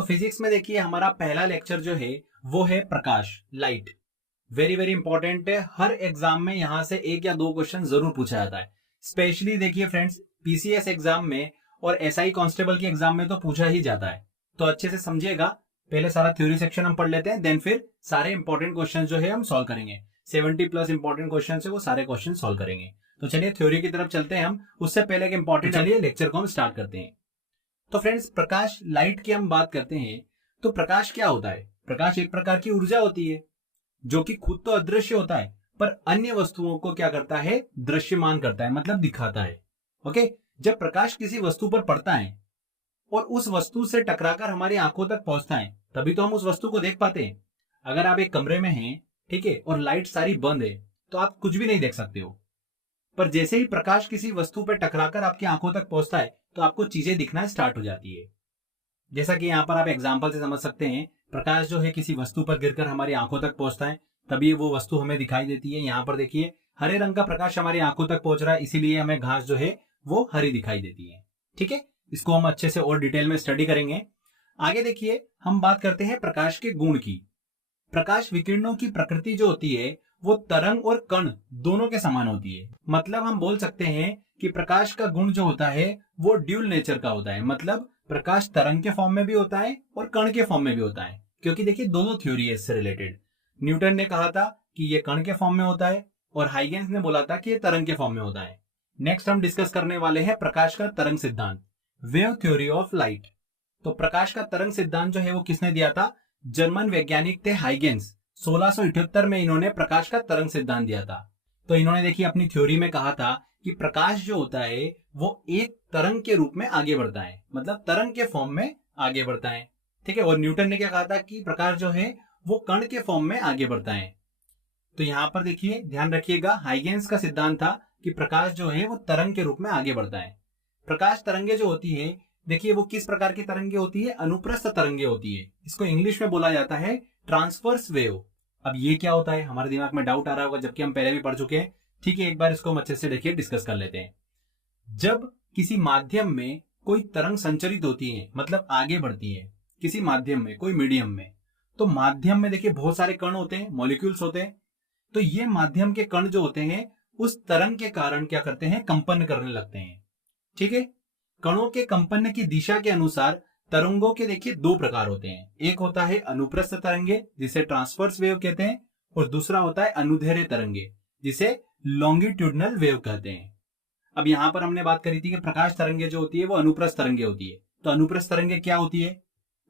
तो फिजिक्स में देखिए हमारा पहला लेक्चर जो है वो है प्रकाश, लाइट। वेरी वेरी इंपॉर्टेंट है, हर एग्जाम में यहां से एक या दो क्वेश्चन जरूर पूछा जाता है। स्पेशली देखिए फ्रेंड्स, पीसीएस एग्जाम में और एसआई कांस्टेबल के एग्जाम में तो पूछा ही जाता है। तो अच्छे से समझिएगा, पहले सारा थ्योरी सेक्शन हम पढ़ लेते हैं, देन फिर सारे इंपॉर्टेंट क्वेश्चन जो है हम सॉल्व करेंगे। 70+ इंपॉर्टेंट क्वेश्चन है वो सारे क्वेश्चन सॉल्व करेंगे। तो चलिए थ्योरी की तरफ चलते हैं हम, उससे पहले एक इंपॉर्टेंट चलिए लेक्चर को हम स्टार्ट करते हैं। तो फ्रेंड्स, प्रकाश लाइट की हम बात करते हैं तो प्रकाश क्या होता है? प्रकाश एक प्रकार की ऊर्जा होती है जो कि खुद तो अदृश्य होता है पर अन्य वस्तुओं को क्या करता है, दृश्यमान करता है, मतलब दिखाता है। ओके, जब प्रकाश किसी वस्तु पर पड़ता है और उस वस्तु से टकराकर हमारी आंखों तक पहुंचता है तभी तो हम उस वस्तु को देख पाते हैं। अगर आप एक कमरे में हैं, ठीक है, और लाइट सारी बंद है तो आप कुछ भी नहीं देख सकते हो। पर जैसे ही प्रकाश किसी वस्तु पर टकराकर आपकी आंखों तक पहुंचता है तो आपको चीजें दिखना स्टार्ट हो जाती है। जैसा कि यहाँ पर आप एग्जाम्पल से समझ सकते हैं, प्रकाश जो है किसी वस्तु पर गिरकर हमारी आंखों तक पहुंचता है तभी वो वस्तु हमें दिखाई देती है। यहाँ पर देखिए हरे रंग का प्रकाश हमारी आंखों तक पहुंच रहा है, इसीलिए हमें घास जो है वो हरी दिखाई देती है। ठीक है, इसको हम अच्छे से और डिटेल में स्टडी करेंगे। आगे देखिए हम बात करते हैं प्रकाश के गुण की। प्रकाश विकिरणों की प्रकृति जो होती है वो तरंग और कण दोनों के समान होती है। मतलब हम बोल सकते हैं कि प्रकाश का गुण जो होता है वो ड्यूल नेचर का होता है। मतलब प्रकाश तरंग के फॉर्म में भी होता है और कण के फॉर्म में भी होता है, क्योंकि देखिए दोनों थ्योरी है इससे रिलेटेड। न्यूटन ने कहा था कि ये कण के फॉर्म में होता है और हाइगेंस ने बोला था कि ये तरंग के फॉर्म में होता है। नेक्स्ट हम डिस्कस करने वाले हैं प्रकाश का तरंग सिद्धांत, वेव थ्योरी ऑफ लाइट। तो प्रकाश का तरंग सिद्धांत जो है वो किसने दिया था? जर्मन वैज्ञानिक थे हाइगेंस। 1678 में इन्होंने प्रकाश का तरंग सिद्धांत दिया था। तो इन्होंने देखिए अपनी थ्योरी में कहा था कि प्रकाश जो होता है वो एक तरंग के रूप में आगे बढ़ता है, मतलब तरंग के फॉर्म में आगे बढ़ता है। ठीक है, और न्यूटन ने क्या कहा था कि प्रकाश जो है वो कण के फॉर्म में आगे बढ़ता है। तो यहाँ पर देखिए ध्यान रखिएगा, हाइगेंस का सिद्धांत था कि प्रकाश जो है वो तरंग के रूप में आगे बढ़ता है। प्रकाश तरंगे जो होती है, देखिए वो किस प्रकार की तरंगे होती है? अनुप्रस्थ तरंगे होती है। इसको इंग्लिश में बोला जाता है ट्रांसवर्स वेव। अब ये क्या होता है, हमारे दिमाग में डाउट आ रहा होगा, जबकि हम पहले भी पढ़ चुके हैं। ठीक है, एक बार इसको हम अच्छे से देखिए डिस्कस कर लेते हैं। जब किसी माध्यम में कोई तरंग संचरित होती है, मतलब आगे बढ़ती है किसी माध्यम में, कोई मीडियम में, तो माध्यम में देखिए बहुत सारे कण होते हैं, मॉलिक्यूल्स होते हैं। तो ये माध्यम के कण जो होते हैं उस तरंग के कारण क्या करते हैं? कंपन करने लगते हैं। ठीक है, कणों के कंपन की दिशा के अनुसार तरंगों के देखिए दो प्रकार होते हैं। एक होता है अनुप्रस्थ तरंगे जिसे ट्रांसवर्स वेव कहते हैं, और दूसरा होता है अनुदैर्ध्य तरंगे जिसे लॉन्गिट्यूडनल वेव कहते हैं। अब यहां पर हमने बात करी थी कि प्रकाश तरंगे जो होती है वो अनुप्रस्थ तरंगे होती है। तो अनुप्रस्थ तरंगे क्या होती है?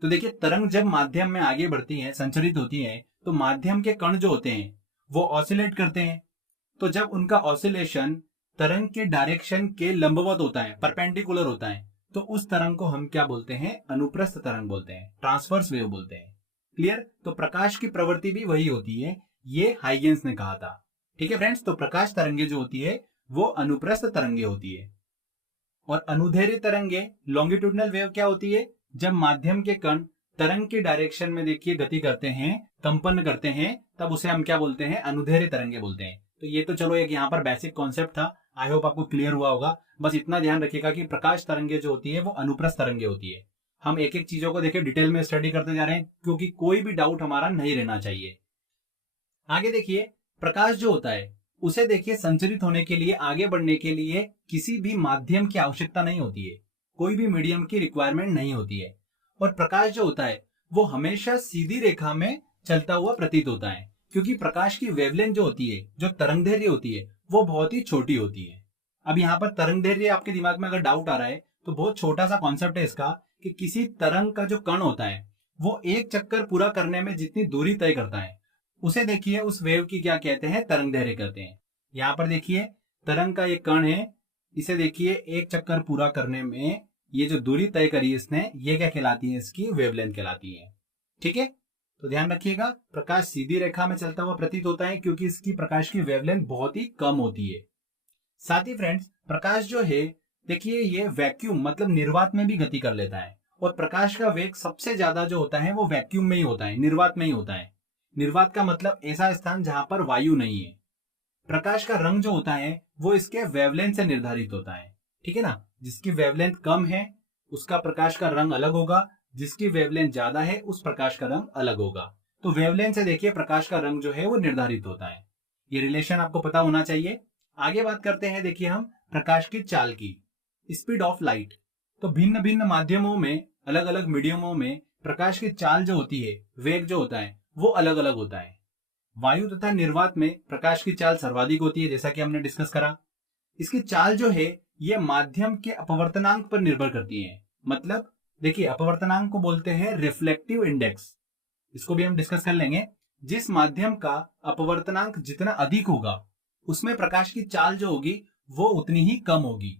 तो देखिए तरंग जब माध्यम में आगे बढ़ती है, संचरित होती है, तो माध्यम के कण जो होते हैं वो ऑसिलेट करते हैं। तो जब उनका ऑसिलेशन तरंग के डायरेक्शन के लंबवत होता है, परपेंडिकुलर होता है, तो उस तरंग को हम क्या बोलते हैं? अनुप्रस्थ तरंग बोलते हैं, ट्रांसवर्स वेव बोलते हैं। क्लियर? तो प्रकाश की प्रवृत्ति भी वही होती है, ये हाइगेंस ने कहा था। ठीक है फ्रेंड्स, तो प्रकाश तरंगे जो होती है वो अनुप्रस्थ तरंगे होती है। और अनुदैर्ध्य तरंगे, लॉन्गिट्यूडनल वेव क्या होती है? जब माध्यम के कण तरंग के डायरेक्शन में देखिए गति करते हैं, कंपन करते हैं, तब उसे हम क्या बोलते हैं? अनुदैर्ध्य तरंगे बोलते हैं। तो ये तो चलो एक यहाँ पर बेसिक कॉन्सेप्ट था, आई होप आपको क्लियर हुआ होगा। बस इतना ध्यान रखिएगा कि प्रकाश तरंगे जो होती है वो अनुप्रस्थ तरंगे होती है। हम एक एक चीजों को देखिए डिटेल में स्टडी करते जा रहे हैं, क्योंकि कोई भी डाउट हमारा नहीं रहना चाहिए। आगे देखिए, प्रकाश जो होता है उसे देखिए संचरित होने के लिए, आगे बढ़ने के लिए किसी भी माध्यम की आवश्यकता नहीं होती है, कोई भी मीडियम की रिक्वायरमेंट नहीं होती है। और प्रकाश जो होता है वो हमेशा सीधी रेखा में चलता हुआ प्रतीत होता है, क्योंकि प्रकाश की वेवलेंथ जो होती है, जो तरंगदैर्घ्य होती है, वो बहुत ही छोटी होती है। अब यहाँ पर तरंगदैर्घ्य आपके दिमाग में अगर डाउट आ रहा है तो बहुत छोटा सा कॉन्सेप्ट है इसका, कि किसी तरंग का जो कण होता है वो एक चक्कर पूरा करने में जितनी दूरी तय करता है उसे देखिए उस वेव की क्या कहते हैं? तरंगदैर्घ्य कहते हैं। यहाँ पर देखिए तरंग का एक कण है, इसे देखिए एक चक्कर पूरा करने में ये जो दूरी तय करी इसने, ये क्या कहलाती है? इसकी वेवलेंथ कहलाती है। ठीक है, तो ध्यान रखिएगा, प्रकाश सीधी रेखा में चलता हुआ प्रतीत होता है क्योंकि इसकी प्रकाश की वेवलेंथ बहुत ही कम होती है। साथ ही फ्रेंड्स, प्रकाश जो है देखिए ये वैक्यूम मतलब निर्वात में भी गति कर लेता है, और प्रकाश का वेग सबसे ज्यादा जो होता है वो वैक्यूम में ही होता है, निर्वात में ही होता है। निर्वात का मतलब ऐसा स्थान जहां पर वायु नहीं है। प्रकाश का रंग जो होता है वो इसके वेवलेंथ से निर्धारित होता है। ठीक है ना, जिसकी वेवलेंथ कम है उसका प्रकाश का रंग अलग होगा, जिसकी वेवलेंथ ज्यादा है उस प्रकाश का रंग अलग होगा। तो वेवलेंथ से देखिए प्रकाश का रंग जो है वो निर्धारित होता है। ये रिलेशन आपको पता होना चाहिए। आगे बात करते हैं देखिए हम प्रकाश की चाल की, स्पीड ऑफ लाइट। तो भिन्न भिन्न माध्यमों में, अलग अलग मीडियमों में प्रकाश की चाल जो होती है, वेग जो होता है वो अलग अलग होता है। वायु तथा निर्वात में प्रकाश की चाल सर्वाधिक होती है, जैसा कि हमने डिस्कस करा। इसकी चाल जो है ये माध्यम के अपवर्तनांक पर निर्भर करती है। मतलब देखिए अपवर्तनांक को बोलते हैं रिफ्लेक्टिव इंडेक्स, इसको भी हम डिस्कस कर लेंगे। जिस माध्यम का अपवर्तनांक जितना अधिक होगा उसमें प्रकाश की चाल जो होगी वो उतनी ही कम होगी।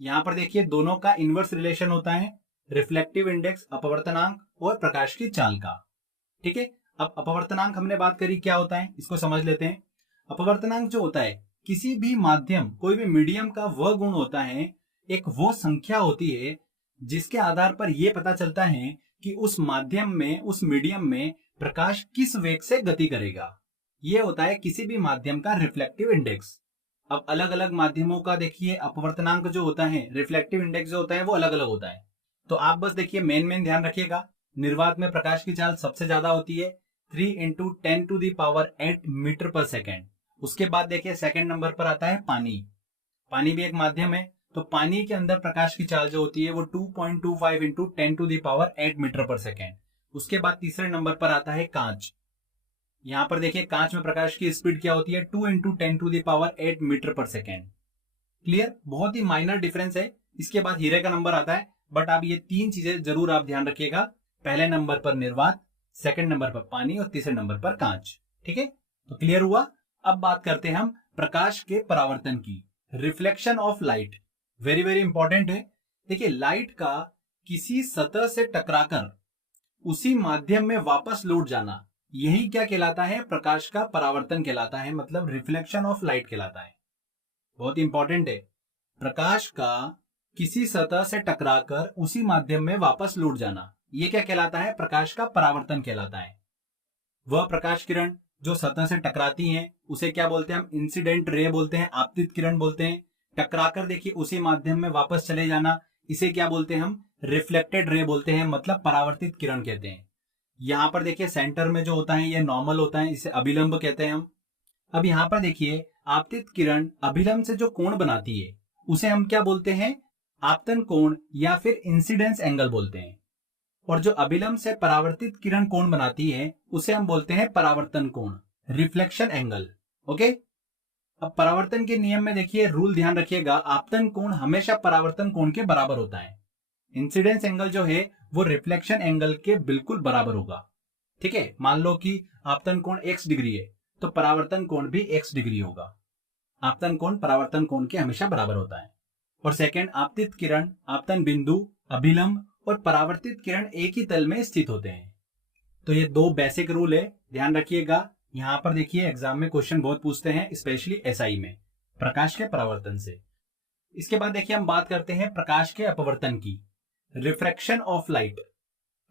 यहाँ पर देखिए दोनों का इनवर्स रिलेशन होता है, रिफ्लेक्टिव इंडेक्स अपवर्तनांक और प्रकाश की चाल का। ठीक है, अब अपवर्तनांक हमने बात करी क्या होता है, इसको समझ लेते हैं। अपवर्तनांक जो होता है किसी भी माध्यम, कोई भी मीडियम का वह गुण होता है, एक वो संख्या होती है जिसके आधार पर यह पता चलता है कि उस माध्यम में, उस मीडियम में प्रकाश किस वेग से गति करेगा। यह होता है किसी भी माध्यम का रिफ्लेक्टिव इंडेक्स। अब अलग अलग माध्यमों का देखिए अपवर्तनांक जो होता है, रिफ्लेक्टिव इंडेक्स जो होता है वो अलग अलग होता है। तो आप बस देखिए मेन ध्यान रखिएगा। निर्वात में प्रकाश की चाल सबसे ज्यादा होती है 3 × 10⁸ मीटर पर सेकेंड। उसके बाद देखिए सेकंड नंबर पर आता है पानी। पानी भी एक माध्यम है, तो पानी के अंदर प्रकाश की चाल जो होती है वो 2.25 × 10⁸ मीटर पर सेकेंड। उसके बाद तीसरे नंबर पर आता है कांच। यहां पर देखिए कांच में प्रकाश की स्पीड क्या होती है 2 × 10⁸ मीटर पर सेकेंड। क्लियर, बहुत ही माइनर डिफरेंस है। इसके बाद हीरे का नंबर आता है, बट आप ये तीन चीजें जरूर आप ध्यान रखिएगा। पहले नंबर पर निर्वात, सेकंड नंबर पर पानी और तीसरे नंबर पर कांच। ठीक है, तो क्लियर हुआ। अब बात करते हैं हम प्रकाश के परावर्तन की, reflection of light. Very very important है। देखिए लाइट का किसी सतह से टकराकर उसी माध्यम में वापस लौट जाना, यही क्या कहलाता है, प्रकाश का परावर्तन कहलाता है, मतलब रिफ्लेक्शन ऑफ लाइट कहलाता है। बहुत इंपॉर्टेंट है। प्रकाश का किसी सतह से टकराकर उसी माध्यम में वापस लौट जाना, यह क्या कहलाता है, प्रकाश का परावर्तन कहलाता है। वह प्रकाश किरण जो सतह से टकराती हैं उसे क्या बोलते हैं हम, इंसिडेंट रे बोलते हैं, आपतित किरण बोलते हैं। टकराकर देखिए उसी माध्यम में वापस चले जाना, इसे क्या बोलते हैं हम, रिफ्लेक्टेड रे बोलते हैं, मतलब परावर्तित किरण कहते हैं। यहां पर देखिए सेंटर में जो होता है ये नॉर्मल होता है, इसे अभिलंब कहते हैं हम। अब यहां पर देखिए आपतित किरण अभिलंब से जो कोण बनाती है उसे हम क्या बोलते हैं, आपतन कोण या फिर इंसिडेंस एंगल बोलते हैं। और जो अभिलंब से परावर्तित किरण कोण बनाती है उसे हम बोलते हैं परावर्तन कोण, रिफ्लेक्शन एंगल। ओके, अब परावर्तन के नियम में देखिए रूल ध्यान रखिएगा, आपतन कोण हमेशा परावर्तन कोण के बराबर होता है। इंसिडेंस एंगल जो है वो रिफ्लेक्शन एंगल के बिल्कुल बराबर होगा। ठीक है, मान लो कि आपतन कोण x डिग्री है तो परावर्तन कोण भी x डिग्री होगा। आपतन कोण परावर्तन कोण के हमेशा बराबर होता है। और सेकंड, आपतित किरण, आपतन बिंदु, अभिलंब और परावर्तित किरण एक ही तल में स्थित होते हैं। तो ये दो बेसिक रूल है, ध्यान रखिएगा। यहां पर देखिए एग्जाम में क्वेश्चन बहुत पूछते हैं, स्पेशली एसआई में, प्रकाश के परावर्तन से। इसके बाद देखिए हम बात करते हैं प्रकाश के अपवर्तन की, रिफ्रैक्शन ऑफ लाइट।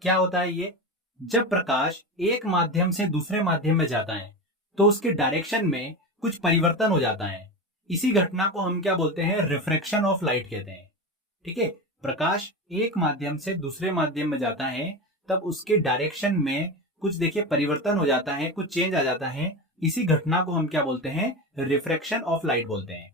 क्या होता है ये, जब प्रकाश एक माध्यम से दूसरे माध्यम में जाता है तो उसके डायरेक्शन में कुछ परिवर्तन हो जाता है। इसी घटना को हम क्या बोलते हैं, रिफ्रैक्शन ऑफ लाइट कहते हैं। ठीक है, प्रकाश एक माध्यम से दूसरे माध्यम में जाता है तब उसके डायरेक्शन में कुछ देखिए परिवर्तन हो जाता है, कुछ चेंज आ जाता है। इसी घटना को हम क्या बोलते हैं, रिफ्रैक्शन ऑफ लाइट बोलते हैं।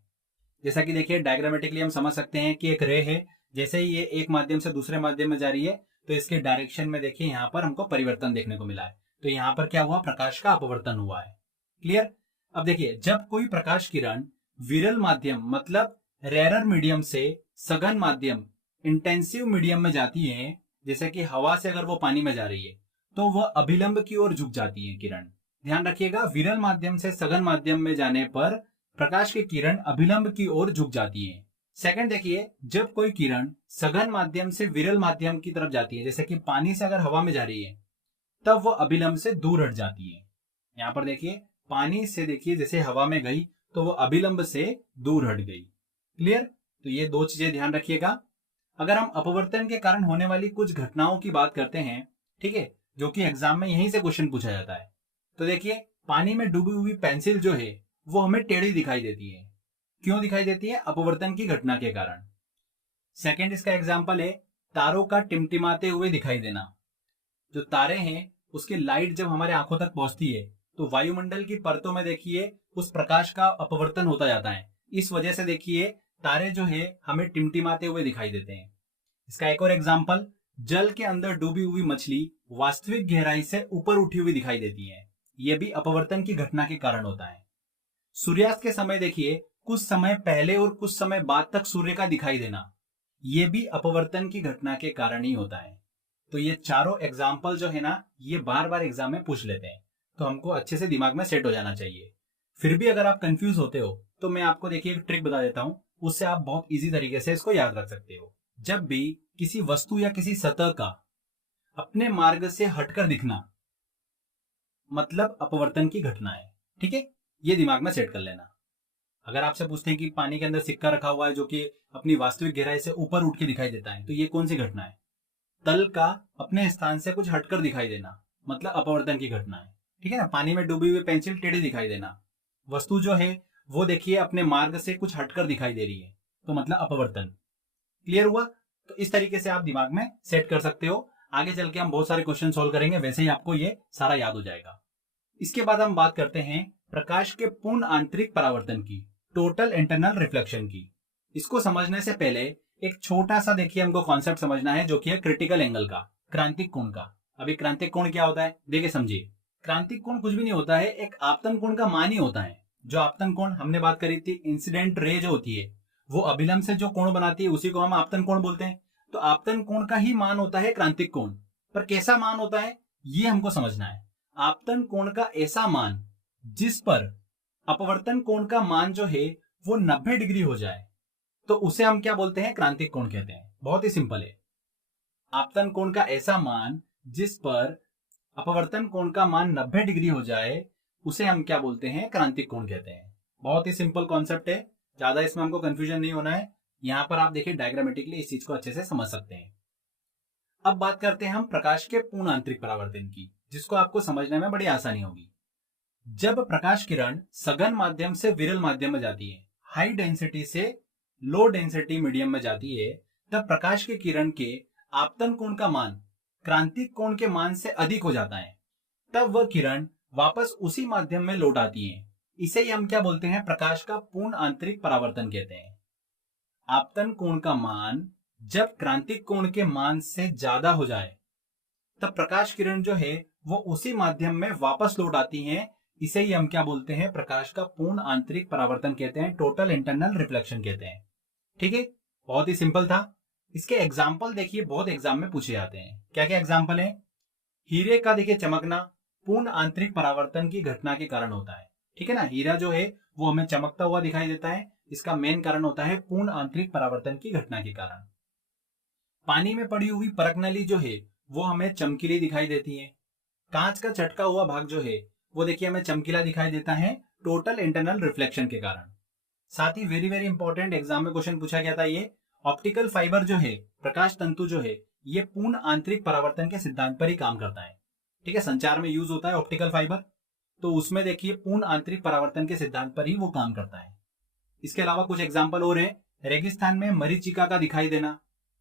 जैसा कि देखिए डायग्रामेटिकली हम समझ सकते हैं कि एक रे है, जैसे ही ये एक माध्यम से दूसरे माध्यम में जा रही है तो इसके डायरेक्शन में देखिए यहाँ पर हमको परिवर्तन देखने को मिला है। तो यहाँ पर क्या हुआ, प्रकाश का अपवर्तन हुआ है। क्लियर। अब देखिए जब कोई प्रकाश किरण विरल माध्यम मतलब रेरर मीडियम से सघन माध्यम इंटेंसिव मीडियम में जाती है, जैसे कि हवा से अगर वो पानी में जा रही है तो वह अभिलंब की ओर झुक जाती है किरण। ध्यान रखिएगा, विरल माध्यम से सघन माध्यम में जाने पर प्रकाश की किरण अभिलंब की ओर झुक जाती है। सेकंड देखिए, जब कोई किरण सघन माध्यम से विरल माध्यम की तरफ जाती है, जैसे कि पानी से अगर हवा में जा रही है, तब वो अभिलंब से दूर हट जाती है। यहाँ पर देखिए पानी से देखिए जैसे हवा में गई तो वो अभिलंब से दूर हट गई। क्लियर। तो ये दो चीजें ध्यान रखिएगा। अगर हम अपवर्तन के कारण होने वाली कुछ घटनाओं की बात करते हैं, ठीक है, जो कि एग्जाम में यहीं से क्वेश्चन पूछा जाता है, तो देखिए पानी में डूबी हुई पेंसिल जो है वो हमें टेढ़ी दिखाई देती है। क्यों दिखाई देती है, अपवर्तन की घटना के कारण। सेकंड इसका एग्जांपल है, तारों का टिमटिमाते हुए दिखाई देना। जो तारे हैं उसकी लाइट जब हमारे आंखों तक पहुंचती है तो वायुमंडल की परतों में देखिए उस प्रकाश का अपवर्तन होता जाता है। इस वजह से देखिए तारे जो है हमें टिमटिमाते हुए दिखाई देते हैं। इसका एक और एग्जाम्पल, जल के अंदर डूबी हुई मछली वास्तविक गहराई से ऊपर उठी हुई दिखाई देती है। यह भी अपवर्तन की घटना के कारण होता है। सूर्यास्त के समय देखिए कुछ समय पहले और कुछ समय बाद तक सूर्य का दिखाई देना, यह भी अपवर्तन की घटना के कारण ही होता है। तो ये चारों एग्जाम्पल जो है ना, ये बार बार एग्जाम में पूछ लेते हैं, तो हमको अच्छे से दिमाग में सेट हो जाना चाहिए। फिर भी अगर आप कंफ्यूज होते हो तो मैं आपको देखिए एक ट्रिक बता देता हूं, उससे आप बहुत इजी तरीके से इसको याद रख सकते हो। जब भी किसी वस्तु या किसी सतह का अपने मार्ग से हटकर दिखना मतलब अपवर्तन की घटना है। ठीक है, ये दिमाग में सेट कर लेना। अगर आपसे पूछते हैं कि पानी के अंदर सिक्का रखा हुआ है जो कि अपनी वास्तविक गहराई से ऊपर उठ के दिखाई देता है, तो ये कौन सी घटना है? तल का अपने स्थान से कुछ हटकर दिखाई देना मतलब अपवर्तन की घटना है। ठीक है ना, पानी में डूबी हुई पेंसिल टेढ़ी दिखाई देना, वस्तु जो है वो देखिए अपने मार्ग से कुछ हटकर दिखाई दे रही है, तो मतलब अपवर्तन। क्लियर हुआ? तो इस तरीके से आप दिमाग में सेट कर सकते हो। आगे चल के हम बहुत सारे क्वेश्चन सोल्व करेंगे, वैसे ही आपको ये सारा याद हो जाएगा। इसके बाद हम बात करते हैं प्रकाश के पूर्ण आंतरिक परावर्तन की, टोटल इंटरनल रिफ्लेक्शन की। इसको समझने से पहले एक छोटा सा देखिए हमको कॉन्सेप्ट समझना है, जो कि है क्रिटिकल एंगल का, क्रांतिक कोण का। अभी क्रांतिक कोण क्या होता है देखिए समझिए। क्रांतिक कोण कुछ भी नहीं होता है, एक आपतन कोण का मान ही होता है। जो आपतन कोण हमने बात करी थी, इंसिडेंट रे जो होती है वो अभिलंब से जो कोण बनाती है उसी को हम आपतन कोण बोलते हैं। तो आपतन कोण का ही मान होता है क्रांतिक कोण, पर कैसा मान होता है ये हमको समझना है। आपतन कोण का ऐसा मान जिस पर अपवर्तन कोण का मान जो है वो 90 डिग्री हो जाए, तो उसे हम क्या बोलते हैं? क्रांतिक कोण कहते हैं। बहुत ही सिंपल है। आपतन कोण का ऐसा मान जिस पर अपवर्तन कोण का मान 90 डिग्री हो जाए, उसे हम क्या बोलते हैं? क्रांतिक कोण कहते हैं। बहुत ही सिंपल कॉन्सेप्ट है, ज्यादा इसमें हमको कंफ्यूजन नहीं होना है। यहां पर आप देखिए डायग्रामेटिकली इस चीज को अच्छे से समझ सकते हैं। अब बात करते हैं हम प्रकाश के पूर्ण आंतरिक परावर्तन की, जिसको आपको समझने में बड़ी आसानी होगी। जब प्रकाश किरण सघन माध्यम से विरल माध्यम में जाती है, हाई डेंसिटी से लो डेंसिटी मीडियम में जाती है, तब प्रकाश के किरण के आपतन कोण का मान क्रांतिक कोण के मान से अधिक हो जाता है। तब वह किरण वापस उसी माध्यम में लौट आती है। इसे ही हम क्या बोलते हैं? प्रकाश का पूर्ण आंतरिक परावर्तन कहते हैं। आपतन कोण का मान जब क्रांतिक कोण के मान से ज्यादा हो जाए, तब प्रकाश किरण जो है वो उसी माध्यम में वापस लौट आती हैं। इसे ही हम क्या बोलते हैं? प्रकाश का पूर्ण आंतरिक परावर्तन कहते हैं, टोटल इंटरनल रिफ्लेक्शन कहते हैं। ठीक है, बहुत ही सिंपल था। इसके एग्जाम्पल देखिए बहुत एग्जाम में पूछे जाते हैं। क्या क्या एग्जाम्पल है? हीरे का देखिए चमकना पूर्ण आंतरिक परावर्तन की घटना के कारण होता है। ठीक है ना, हीरा जो है वो हमें चमकता हुआ दिखाई देता है, इसका मेन कारण होता है पूर्ण आंतरिक परावर्तन की घटना के कारण। पानी में पड़ी हुई परख नली जो है वो हमें चमकीली दिखाई देती है। कांच का चटका हुआ भाग जो है वो देखिए हमें चमकीला दिखाई देता है, टोटल इंटरनल रिफ्लेक्शन के कारण। साथ ही वेरी वेरी इंपॉर्टेंट एग्जाम में क्वेश्चन पूछा गया था, ये ऑप्टिकल फाइबर जो है, प्रकाश तंतु जो है, ये पूर्ण आंतरिक परावर्तन के सिद्धांत पर ही काम करता है। ठीक है, संचार में यूज होता है ऑप्टिकल फाइबर, तो उसमें देखिए पूर्ण आंतरिक परावर्तन के सिद्धांत पर ही वो काम करता है। इसके अलावा कुछ एग्जाम्पल और है। रेगिस्तान में मरीचिका का दिखाई देना,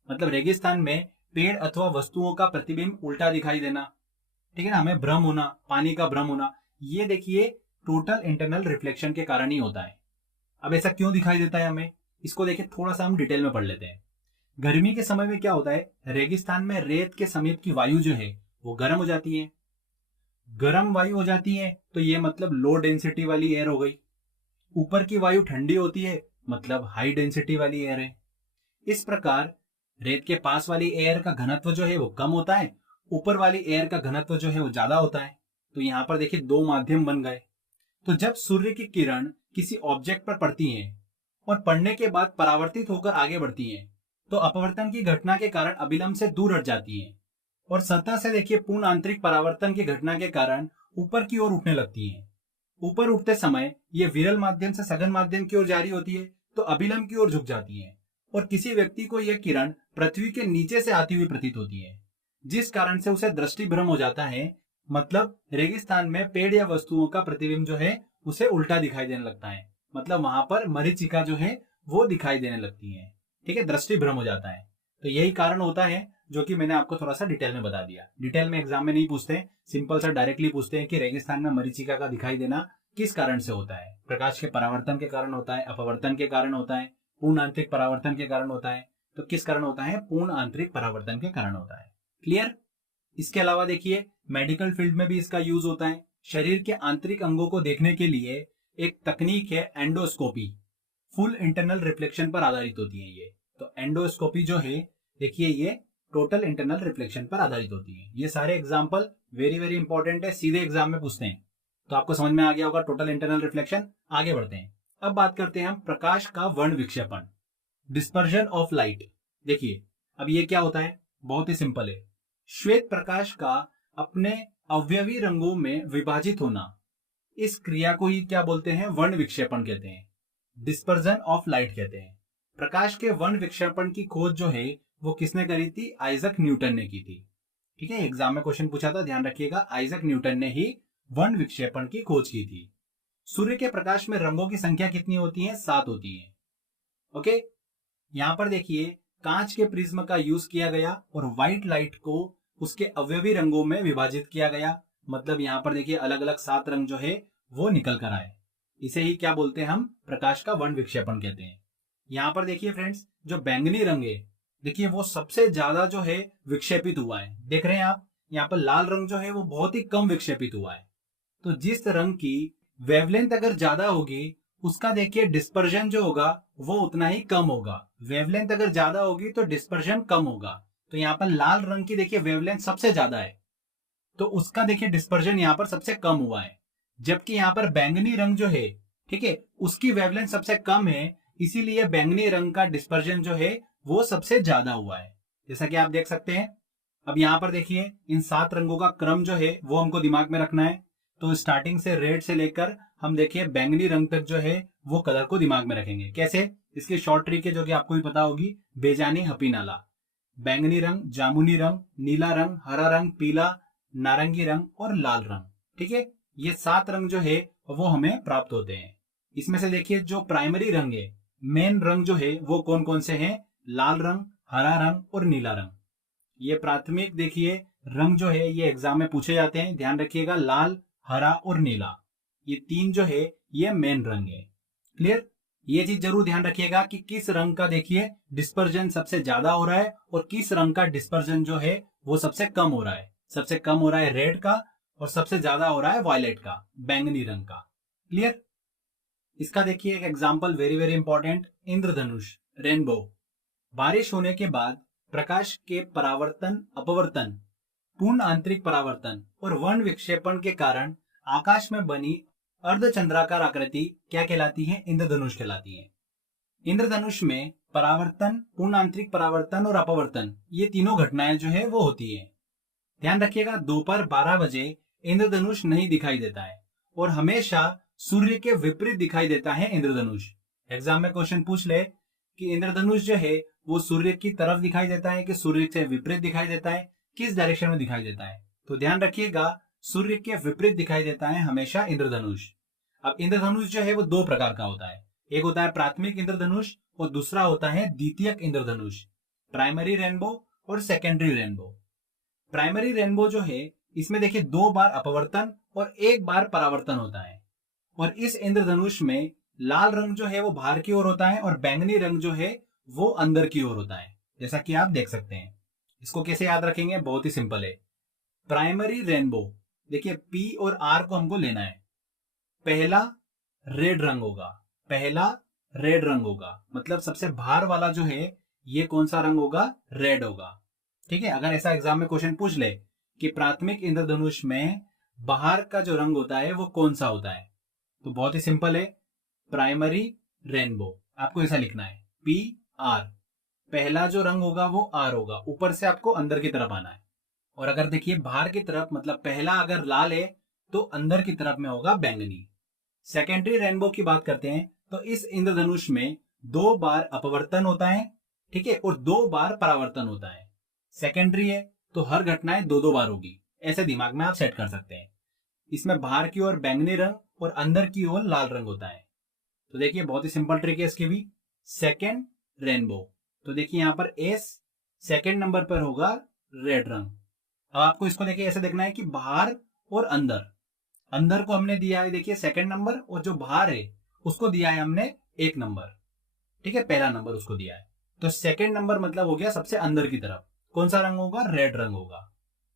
मतलब रेगिस्तान में पेड़ अथवा वस्तुओं का प्रतिबिंब उल्टा दिखाई देना। ठीक है ना, हमें भ्रम होना, पानी का भ्रम होना, ये देखिए टोटल इंटरनल रिफ्लेक्शन के कारण ही होता है। अब ऐसा क्यों दिखाई देता है हमें, इसको देखिए थोड़ा सा हम डिटेल में पढ़ लेते हैं। गर्मी के समय में क्या होता है? रेगिस्तान में रेत के समीप की वायु जो है वो गर्म हो जाती है। गर्म वायु हो जाती है तो ये मतलब लो डेंसिटी वाली एयर हो गई। ऊपर की वायु ठंडी होती है, मतलब हाई डेंसिटी वाली एयर है। इस प्रकार रेत के पास वाली एयर का घनत्व जो है वो कम होता है, ऊपर वाली एयर का घनत्व जो है वो ज्यादा होता है। तो यहाँ पर देखिए दो माध्यम बन गए। तो जब सूर्य की किरण किसी ऑब्जेक्ट पर पड़ती है और पड़ने के बाद परावर्तित होकर आगे बढ़ती है, तो अपवर्तन की घटना के कारण अभिलंब से दूर हट जाती है और सतह से देखिए पूर्ण आंतरिक परावर्तन की घटना के कारण ऊपर की ओर उठने लगती है। ऊपर उठते समय ये विरल माध्यम से सघन माध्यम की ओर जारी होती है, तो अभिलंब की ओर झुक जाती है और किसी व्यक्ति को यह किरण पृथ्वी के नीचे से आती हुई प्रतीत होती है, जिस कारण से उसे दृष्टि भ्रम हो जाता है। मतलब रेगिस्तान में पेड़ या वस्तुओं का प्रतिबिंब जो है उसे उल्टा दिखाई देने लगता है, मतलब वहां पर मरीचिका जो है वो दिखाई देने लगती है। ठीक है, दृष्टि भ्रम हो जाता है। तो यही कारण होता है जो कि मैंने आपको थोड़ा सा डिटेल में बता दिया। डिटेल में एग्जाम में नहीं पूछते, सिंपल सा डायरेक्टली पूछते हैं कि रेगिस्तान में मरीचिका का दिखाई देना किस कारण से होता है। प्रकाश के परावर्तन के कारण होता है, अपवर्तन के कारण होता है, पूर्ण आंतरिक परावर्तन के कारण होता है। तो किस कारण होता है? पूर्ण आंतरिक परावर्तन के कारण होता है। क्लियर? इसके अलावा देखिए मेडिकल फील्ड में भी इसका यूज होता है। शरीर के आंतरिक अंगों को देखने के लिए एक तकनीक है एंडोस्कोपी, फुल इंटरनल रिफ्लेक्शन पर आधारित होती है ये। तो एंडोस्कोपी जो है देखिए ये टोटल इंटरनल रिफ्लेक्शन पर आधारित होती है। ये सारे एग्जाम्पल वेरी वेरी इंपॉर्टेंट है, सीधे एग्जाम में पूछते हैं। तो आपको समझ में आ गया होगा टोटल इंटरनल रिफ्लेक्शन। आगे बढ़ते हैं, अब बात करते हैं हम प्रकाश का वर्ण विक्षेपण, डिस्पर्जन ऑफ लाइट। देखिए अब ये क्या होता है, बहुत ही सिंपल है। श्वेत प्रकाश का अपने अवयवी रंगों में विभाजित होना, इस क्रिया को ही क्या बोलते हैं? वर्ण विक्षेपण कहते हैं, डिस्पर्जन ऑफ लाइट कहते हैं। प्रकाश के वर्ण विक्षेपण की खोज जो है वो किसने करी थी? आइजक न्यूटन ने की थी। ठीक है, एग्जाम में क्वेश्चन पूछा था, ध्यान रखिएगा, आइजक न्यूटन ने ही वर्ण विक्षेपण की खोज की थी। सूर्य के प्रकाश में रंगों की संख्या कितनी होती है? 7 होती है। ओके, यहां पर देखिए कांच के प्रिज्म का यूज किया गया और व्हाइट लाइट को उसके अवयवी रंगों में विभाजित किया गया। मतलब यहाँ पर देखिए अलग अलग 7 रंग जो है वो निकल कर आए। इसे ही क्या बोलते हैं हम? प्रकाश का वर्ण विक्षेपण कहते हैं। यहाँ पर देखिए फ्रेंड्स, जो बैंगनी रंग है देखिए वो सबसे ज्यादा जो है विक्षेपित हुआ है। देख रहे हैं आप, यहाँ पर लाल रंग जो है वो बहुत ही कम विक्षेपित हुआ है। तो जिस रंग की वेवलेंथ अगर ज्यादा होगी उसका देखिए डिस्पर्जन जो होगा वो उतना ही कम होगा। वेवलेंथ अगर ज्यादा होगी तो डिस्पर्जन कम होगा। तो यहाँ पर लाल रंग की देखिए वेवलेंथ सबसे ज्यादा है, तो उसका देखिए डिस्पर्जन यहाँ पर सबसे कम हुआ है। जबकि यहाँ पर बैंगनी रंग जो है, ठीक है, उसकी वेवलेंथ सबसे कम है, इसीलिए बैंगनी रंग का डिस्पर्जन जो है वो सबसे ज्यादा हुआ है, जैसा कि आप देख सकते हैं। अब यहाँ पर देखिए इन 7 रंगों का क्रम जो है वो हमको दिमाग में रखना है। तो स्टार्टिंग से रेड से लेकर हम देखिए बैंगनी रंग तक जो है वो कलर को दिमाग में रखेंगे। कैसे? इसकी शॉर्ट ट्रिक है जो कि आपको भी पता होगी, बेजानी हपी नाला। बैंगनी रंग, जामुनी रंग, नीला रंग, हरा रंग, पीला, नारंगी रंग और लाल रंग। ठीक है, ये 7 रंग जो है वो हमें प्राप्त होते हैं। इसमें से देखिए जो प्राइमरी रंग है, मेन रंग जो है वो कौन कौन से हैं? लाल रंग, हरा रंग और नीला रंग। ये प्राथमिक देखिए रंग जो है ये एग्जाम में पूछे जाते हैं, ध्यान रखिएगा। लाल, हरा और नीला, ये 3 जो है ये मेन रंग है। क्लियर? ये चीज जरूर ध्यान रखिएगा कि किस रंग का देखिए डिस्पर्जन सबसे ज्यादा हो रहा है और किस रंग का डिस्पर्जन जो है वो सबसे कम हो रहा है। सबसे कम हो रहा है रेड का और सबसे ज्यादा हो रहा है वायलेट का, बैंगनी रंग का। क्लियर? इसका देखिए एक एग्जाम्पल वेरी वेरी इंपॉर्टेंट, इंद्रधनुष, रेनबो। बारिश होने के बाद प्रकाश के परावर्तन, अपवर्तन, पूर्ण आंतरिक परावर्तन और वर्ण विक्षेपण के कारण आकाश में बनी अर्धचंद्राकार आकृति क्या कहलाती है? इंद्रधनुष कहलाती है। इंद्रधनुष में परावर्तन, पूर्ण आंतरिक परावर्तन और अपवर्तन, ये तीनों घटनाएं जो है वो होती है। ध्यान रखिएगा, दोपहर 12 बजे इंद्रधनुष नहीं दिखाई देता है और हमेशा सूर्य के विपरीत दिखाई देता है इंद्रधनुष। एग्जाम में क्वेश्चन पूछ ले कि इंद्रधनुष जो है वो सूर्य की तरफ दिखाई देता है कि सूर्य से विपरीत दिखाई देता है, किस डायरेक्शन में दिखाई देता है? तो ध्यान रखिएगा सूर्य के विपरीत दिखाई देता है हमेशा इंद्रधनुष। अब इंद्रधनुष जो है वो 2 प्रकार का होता है, एक होता है प्राथमिक इंद्रधनुष और दूसरा होता है द्वितीयक इंद्रधनुष, प्राइमरी रेनबो और सेकेंडरी रेनबो। प्राइमरी रेनबो जो है इसमें देखिए 2 बार अपवर्तन और 1 बार परावर्तन होता है और इस इंद्रधनुष में लाल रंग जो है वो बाहर की ओर होता है और बैंगनी रंग जो है वो अंदर की ओर होता है, जैसा कि आप देख सकते हैं। इसको कैसे याद रखेंगे? बहुत ही सिंपल है। प्राइमरी रेनबो देखिए P और R को हमको लेना है। पहला रेड रंग होगा, पहला रेड रंग होगा, मतलब सबसे बाहर वाला जो है ये कौन सा रंग होगा? रेड होगा। ठीक है, अगर ऐसा एग्जाम में क्वेश्चन पूछ ले कि प्राथमिक इंद्रधनुष में बाहर का जो रंग होता है वो कौन सा होता है, तो बहुत ही सिंपल है, प्राइमरी रेनबो। आपको ऐसा लिखना है PR, पहला जो रंग होगा वो R होगा, ऊपर से आपको अंदर की तरफ आना है। और अगर देखिए बाहर की तरफ, मतलब पहला अगर लाल है तो अंदर की तरफ में होगा बैंगनी। सेकेंडरी रेनबो की बात करते हैं तो इस इंद्रधनुष में 2 बार अपवर्तन होता है, ठीक है, और 2 बार परावर्तन होता है। सेकेंडरी है तो हर घटनाएं 2-2 बार होगी, ऐसे दिमाग में आप सेट कर सकते हैं। इसमें बाहर की ओर बैंगनी रंग और अंदर की ओर लाल रंग होता है। तो देखिए बहुत ही सिंपल ट्रिक है इसकी भी। सेकेंड रेनबो, तो देखिए यहाँ पर S सेकंड नंबर पर होगा रेड रंग। अब आपको इसको देखिए ऐसे देखना है कि बाहर और अंदर, अंदर को हमने दिया है देखिए सेकंड नंबर, और जो बाहर है उसको दिया है हमने 1 नंबर, ठीक है, पहला नंबर उसको दिया है। तो सेकंड नंबर मतलब हो गया सबसे अंदर की तरफ, कौन सा रंग होगा, रेड रंग होगा।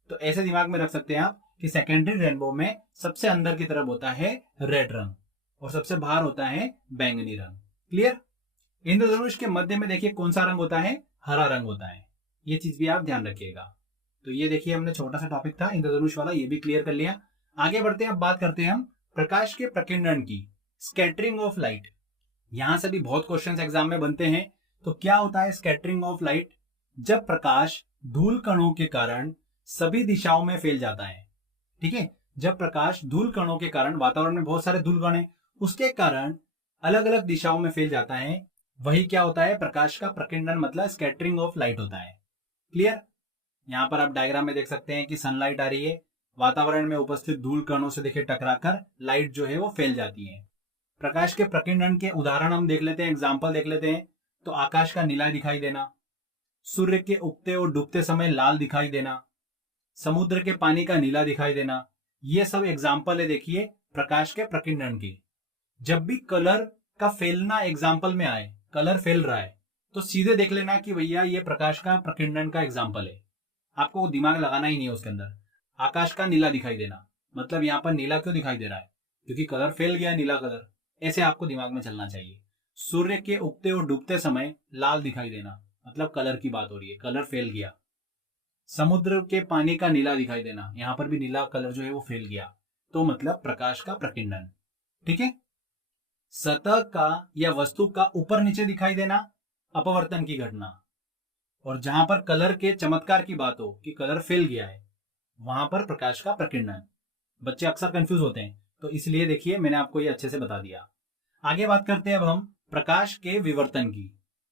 तो ऐसे दिमाग में रख सकते हैं आप कि सेकेंडरी रेनबो में सबसे अंदर की तरफ होता है रेड रंग और सबसे बाहर होता है बैंगनी रंग। क्लियर। इंद्रधनुष के मध्य में देखिए कौन सा रंग होता है, हरा रंग होता है। ये चीज भी आप ध्यान रखिएगा। तो ये देखिए हमने छोटा सा टॉपिक था इंद्रधनुष वाला, ये भी क्लियर कर लिया। आगे बढ़ते हैं, अब बात करते हैं हम प्रकाश के प्रकीर्णन की, स्कैटरिंग ऑफ लाइट। यहां से भी बहुत क्वेश्चंस एग्जाम में बनते हैं। तो क्या होता है स्कैटरिंग ऑफ लाइट? जब प्रकाश धूल कणों के कारण सभी दिशाओं में फैल जाता है, ठीक है, जब प्रकाश धूल कणों के कारण, वातावरण में बहुत सारे धूल कण हैं, उसके कारण अलग अलग दिशाओं में फैल जाता है, वही क्या होता है, प्रकाश का प्रकीर्णन मतलब स्कैटरिंग ऑफ लाइट होता है। क्लियर। यहां पर आप डायग्राम में देख सकते हैं कि सनलाइट आ रही है, वातावरण में उपस्थित धूल कणों से देखिए टकराकर लाइट जो है वो फैल जाती है। प्रकाश के प्रकीर्णन के उदाहरण हम देख लेते हैं, एग्जाम्पल देख लेते हैं। तो आकाश का नीला दिखाई देना, सूर्य के उगते और डूबते समय लाल दिखाई देना, समुद्र के पानी का नीला दिखाई देना, ये सब एग्जाम्पल है देखिए प्रकाश के प्रकीर्णन की। जब भी कलर का फैलना एग्जाम्पल में आए, कलर फैल रहा है, तो सीधे देख लेना कि भैया ये प्रकाश का प्रकीर्णन का एग्जाम्पल है। आपको दिमाग लगाना ही नहीं है उसके अंदर। आकाश का नीला दिखाई देना मतलब यहाँ पर नीला क्यों दिखाई दे रहा है, क्योंकि कलर फैल गया, नीला कलर, ऐसे आपको दिमाग में चलना चाहिए। सूर्य के उगते और डूबते समय लाल दिखाई देना मतलब कलर की बात हो रही है, कलर फैल गया। समुद्र के पानी का नीला दिखाई देना, यहां पर भी नीला कलर जो है वो फैल गया, तो मतलब प्रकाश का प्रकीर्णन। ठीक है। सतह का या वस्तु का ऊपर नीचे दिखाई देना, अपवर्तन की घटना। और जहां पर कलर के चमत्कार की बात हो कि कलर फैल गया है, वहां पर प्रकाश का प्रकीर्णन। बच्चे अक्सर कंफ्यूज होते हैं, तो इसलिए देखिए मैंने आपको ये अच्छे से बता दिया। आगे बात करते हैं अब हम प्रकाश के विवर्तन की।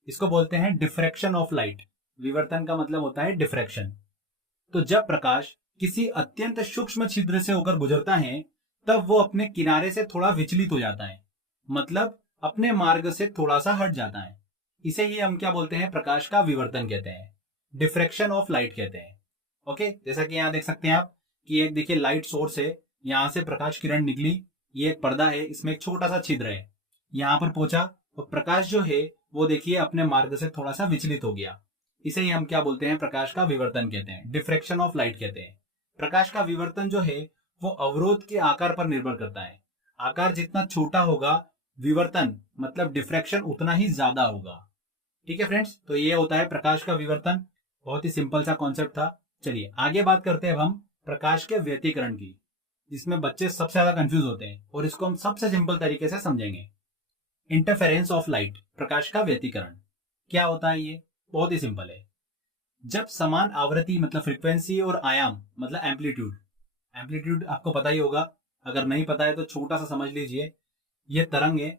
इसको बोलते हैं डिफ्रैक्शन ऑफ लाइट। विवर्तन का मतलब होता है डिफ्रैक्शन। तो जब प्रकाश किसी अत्यंत सूक्ष्म छिद्र से होकर गुजरता है, तब वो अपने किनारे से थोड़ा विचलित हो जाता है, मतलब अपने मार्ग से थोड़ा सा हट जाता है। इसे ही हम क्या बोलते हैं, प्रकाश का विवर्तन कहते हैं, डिफ्रैक्शन ऑफ लाइट कहते हैं। ओके, जैसा कि यहाँ देख सकते हैं आप कि एक देखिए लाइट सोर्स है, यहां से प्रकाश किरण निकली, ये एक पर्दा है, इसमें एक छोटा सा छिद्र है, यहां पर पहुंचा तो प्रकाश जो है वो देखिए अपने मार्ग से थोड़ा सा विचलित हो गया। इसे ही हम क्या बोलते हैं, प्रकाश का विवर्तन कहते हैं, डिफ्रैक्शन ऑफ लाइट कहते हैं। प्रकाश का विवर्तन जो है वो अवरोध के आकार पर निर्भर करता है। आकार जितना छोटा होगा, विवर्तन मतलब डिफ्रैक्शन उतना ही ज्यादा होगा। ठीक है फ्रेंड्स, तो ये होता है प्रकाश का विवर्तन। बहुत ही सिंपल सा कॉन्सेप्ट था। चलिए आगे बात करते हैं अब हम प्रकाश के व्यतिकरण की, जिसमें बच्चे सबसे ज्यादा कंफ्यूज होते हैं, और इसको हम सबसे सिंपल तरीके से समझेंगे। इंटरफेरेंस ऑफ लाइट, प्रकाश का व्यतिकरण क्या होता है, ये बहुत ही सिंपल है। जब समान आवृत्ति मतलब फ्रीक्वेंसी और आयाम मतलब एम्पलीट्यूड, एम्पलीट्यूड आपको पता ही होगा, अगर नहीं पता है तो छोटा सा समझ लीजिए। ये तरंग है,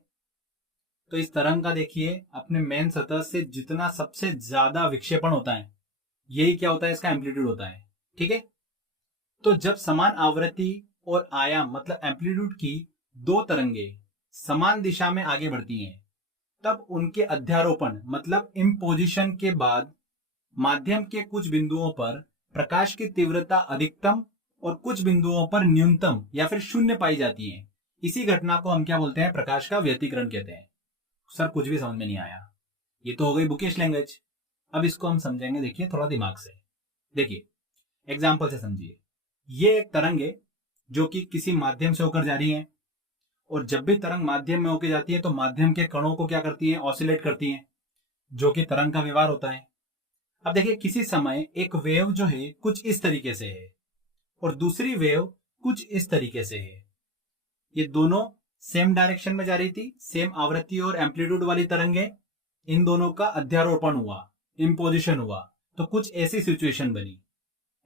तो इस तरंग का देखिए अपने मेन सतह से जितना सबसे ज्यादा विक्षेपण होता है, यही क्या होता है, इसका एम्पलीट्यूड होता है। ठीक है। तो जब समान आवृत्ति और आयाम मतलब एम्पलीट्यूड की दो तरंगे समान दिशा में आगे बढ़ती हैं, तब उनके अध्यारोपण मतलब इम्पोजिशन के बाद माध्यम के कुछ बिंदुओं पर प्रकाश की तीव्रता अधिकतम और कुछ बिंदुओं पर न्यूनतम या फिर शून्य पाई जाती है। इसी घटना को हम क्या बोलते हैं, प्रकाश का व्यतिकरण कहते हैं। सर कुछ भी समझ में नहीं आया, ये तो हो गई बुकिश लैंग्वेज। अब इसको हम समझेंगे, देखिए थोड़ा दिमाग से। देखिए एग्जाम्पल से समझिए। ये एक तरंग है जो कि किसी माध्यम से होकर जा रही है, और जब भी तरंग माध्यम में होकर जाती है तो माध्यम के कणों को क्या करती है, ऑसिलेट करती है, जो कि तरंग का व्यवहार होता है। अब देखिए किसी समय एक वेव जो है कुछ इस तरीके से है और दूसरी वेव कुछ इस तरीके से है। ये दोनों सेम डायरेक्शन में जा रही थी, सेम आवृत्ति और एम्पलीट्यूड वाली तरंगे, इन दोनों का अध्यारोपण हुआ, इम्पोजिशन हुआ, तो कुछ ऐसी सिचुएशन बनी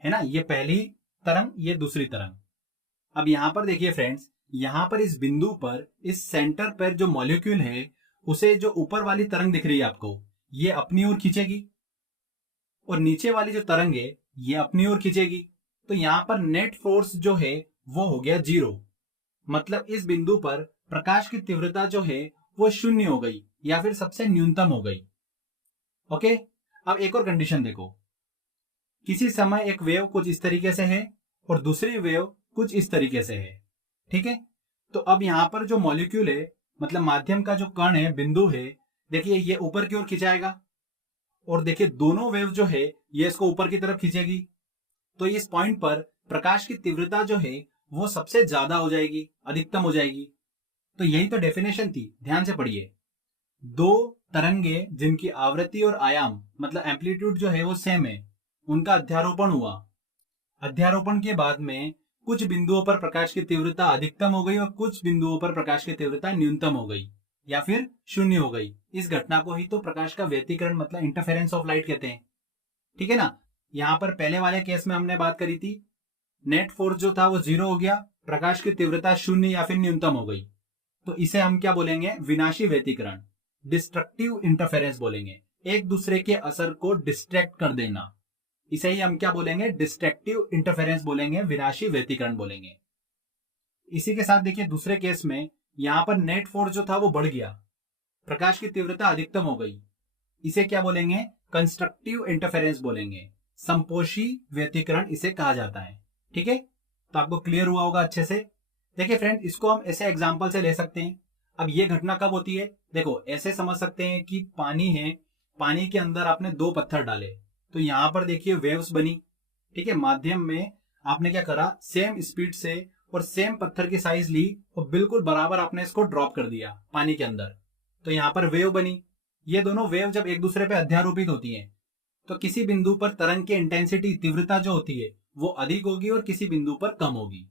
है ना। ये पहली तरंग, ये दूसरी तरंग। अब यहां पर देखिए फ्रेंड्स, यहां पर इस बिंदु पर इस सेंटर पर जो मॉलिक्यूल है, उसे जो ऊपर वाली तरंग दिख रही है आपको, ये अपनी ओर खींचेगी, और नीचे वाली जो तरंग है ये अपनी ओर खींचेगी। तो यहां पर नेट फोर्स जो है वो हो गया 0, मतलब इस बिंदु पर प्रकाश की तीव्रता जो है वो 0 हो गई या फिर सबसे न्यूनतम हो गई। ओके। अब एक और कंडीशन देखो, किसी समय एक वेव कुछ इस तरीके से है और दूसरी वेव कुछ इस तरीके से है, ठीक है। तो अब यहां पर जो मॉलिक्यूल है, मतलब माध्यम का जो कण है, बिंदु है, देखिए ये ऊपर की ओर खिंचाएगा और देखिए दोनों वेव जो है ये इसको ऊपर की तरफ खींचेगी। तो इस पॉइंट पर प्रकाश की तीव्रता जो है वो सबसे ज्यादा हो जाएगी, अधिकतम हो जाएगी। तो यही तो डेफिनेशन थी, ध्यान से पढ़िए। दो तरंगे जिनकी आवृत्ति और आयाम मतलब एम्पलीट्यूड जो है वो सेम है, उनका अध्यारोपण हुआ। अध्यारोपण के बाद में कुछ बिंदुओं पर प्रकाश की तीव्रता अधिकतम हो गई और कुछ बिंदुओं पर प्रकाश की तीव्रता न्यूनतम हो गई या फिर शून्य हो गई। इस घटना को ही तो प्रकाश का व्यतिकरण मतलब इंटरफेरेंस ऑफ लाइट कहते हैं, ठीक है ना। यहाँ पर पहले वाले केस में हमने बात करी थी, नेट फोर्स जो था वो 0 हो गया, प्रकाश की तीव्रता शून्य या फिर न्यूनतम हो गई। तो इसे हम क्या बोलेंगे, विनाशी व्यतिकरण, डिस्ट्रक्टिव इंटरफेरेंस बोलेंगे। एक दूसरे के असर को डिस्ट्रैक्ट कर देना, इसे ही हम क्या बोलेंगे, डिस्ट्रक्टिव इंटरफेरेंस बोलेंगे, विनाशी व्यतिकरण बोलेंगे। इसी के साथ देखिए दूसरे केस में यहां पर नेट फोर्स जो था वो बढ़ गया, प्रकाश की तीव्रता अधिकतम हो गई, इसे क्या बोलेंगे, कंस्ट्रक्टिव इंटरफेरेंस बोलेंगे, संपोषी व्यतिकरण इसे कहा जाता है, ठीक है। तो आपको क्लियर हुआ होगा अच्छे से। देखिए फ्रेंड, इसको हम ऐसे एग्जांपल से ले सकते हैं। अब ये घटना कब होती है, देखो ऐसे समझ सकते हैं कि पानी है, पानी के अंदर आपने 2 पत्थर डाले, तो यहां पर देखिए वेव्स बनी, ठीक है। माध्यम में आपने क्या करा, सेम स्पीड से और सेम पत्थर की साइज ली और बिल्कुल बराबर आपने इसको ड्रॉप कर दिया पानी के अंदर, तो यहां पर वेव बनी। ये दोनों वेव जब एक दूसरे पे अध्यारोपित होती हैं तो किसी बिंदु पर तरंग की इंटेंसिटी, तीव्रता जो होती है वो अधिक होगी और किसी बिंदु पर कम होगी।